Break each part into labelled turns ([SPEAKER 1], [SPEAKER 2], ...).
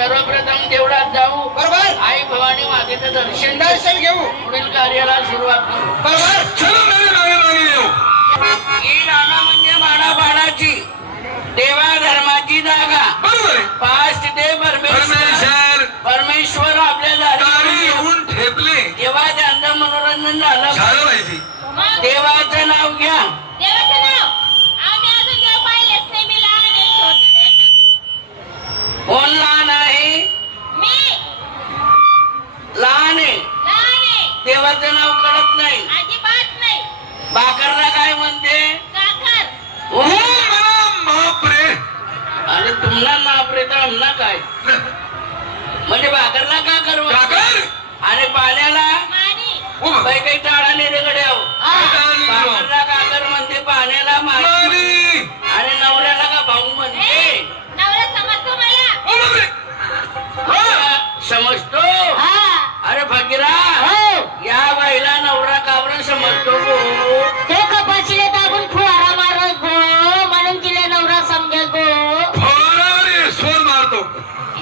[SPEAKER 1] सर्वप्रथम देवळात जाऊ.
[SPEAKER 2] बरोबर.
[SPEAKER 1] आई भवानी मातेचं दर्शन
[SPEAKER 2] दर्शन घेऊ.
[SPEAKER 1] पुढील कार्याला सुरुवात करू.
[SPEAKER 2] बरोबर.
[SPEAKER 1] ही नाना म्हणजे माना बाणाची देवा धर्माची जागा.
[SPEAKER 3] बरोबर
[SPEAKER 1] पास्ट ते परमेश्वर.
[SPEAKER 3] परमेश्वर.
[SPEAKER 1] आपल्या दारी
[SPEAKER 3] येऊन ठेपले.
[SPEAKER 1] तेव्हा त्यांचं मनोरंजन झालं
[SPEAKER 3] झालं
[SPEAKER 1] देवाचं नाव घ्या.
[SPEAKER 4] देवाचं नाव
[SPEAKER 1] म्हणजे भाकरला का करू?
[SPEAKER 3] भाकर?
[SPEAKER 1] आणि पाण्याला? काही काही टाळा
[SPEAKER 3] नेण्याकडे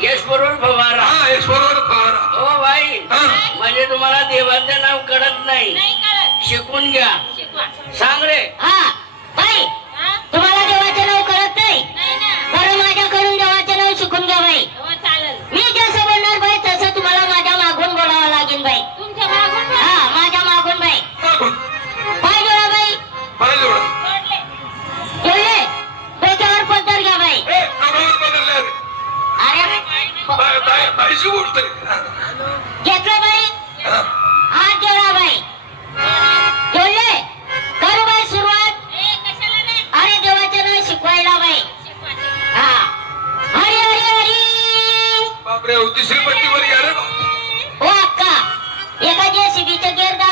[SPEAKER 1] यश फवारा.
[SPEAKER 3] यशवरून फवारा.
[SPEAKER 1] हो बाई. म्हणजे तुम्हाला देवाचं नाव कळत नाही. शिकून घ्या. सांग रे.
[SPEAKER 4] हा.
[SPEAKER 3] बापरे
[SPEAKER 4] होती श्रीमती वर गेलं हो अक्का एका
[SPEAKER 3] जेसीबीच्या गेरदा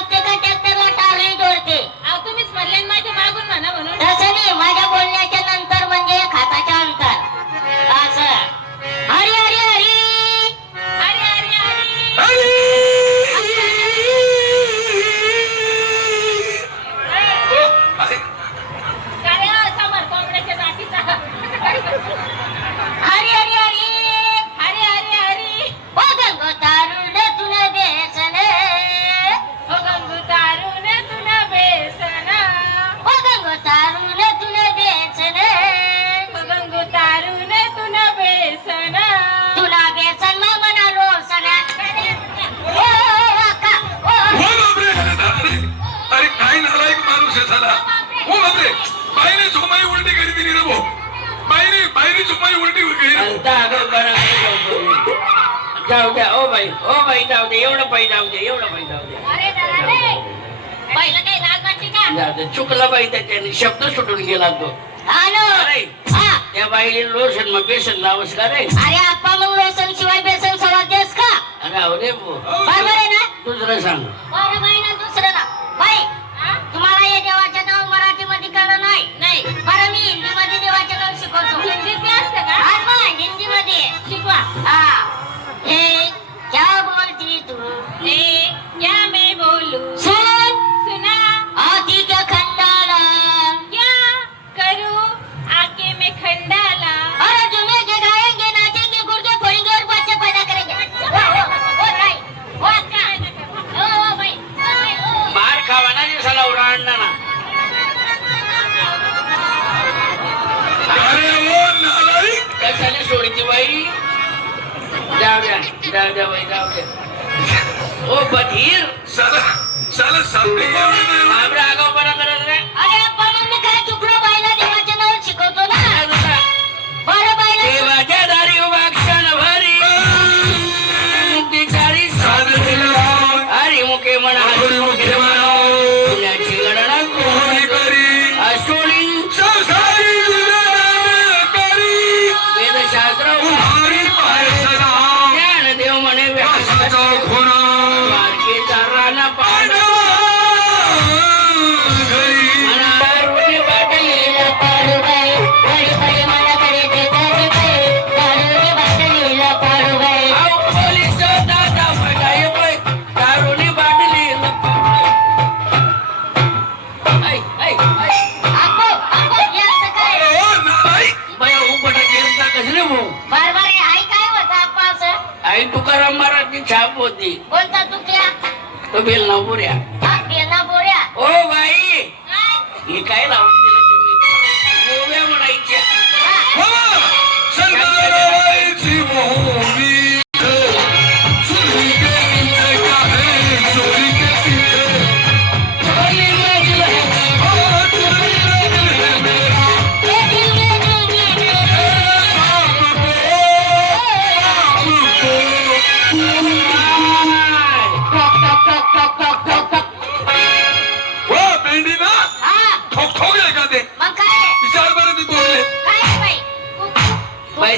[SPEAKER 1] ও বাপরে বাইরে जाऊ द्या ओ बाई ओ बाई जाऊ दे एवढं बाई जाऊ दे एवढं बाई जाऊ दे चुकला बाई त्याच्याने शब्द सुटून गेला तो त्या बाईने लोशन बेसन लावस रे
[SPEAKER 4] अरे आप्पा मग लोशन शिवाय बेसन सोडा देस का
[SPEAKER 1] अरे अरे
[SPEAKER 4] बरोबर आहे
[SPEAKER 1] दुसरं सांग
[SPEAKER 4] ओ
[SPEAKER 1] बधीर
[SPEAKER 3] साला साला सामने
[SPEAKER 1] आगाव बरा करत रे
[SPEAKER 4] अरे
[SPEAKER 1] आई
[SPEAKER 4] तुकाराम महाराजची छाप होती.
[SPEAKER 3] कोणता तुकल्या
[SPEAKER 4] ना बेलना
[SPEAKER 3] बोऱ्या
[SPEAKER 4] ओ बाई ही काय लावली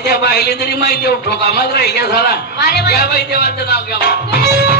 [SPEAKER 4] त्या पाहिले तरी माहिती उठो ठोका राहिल्या झाला. त्या बाई देवाचं नाव घ्या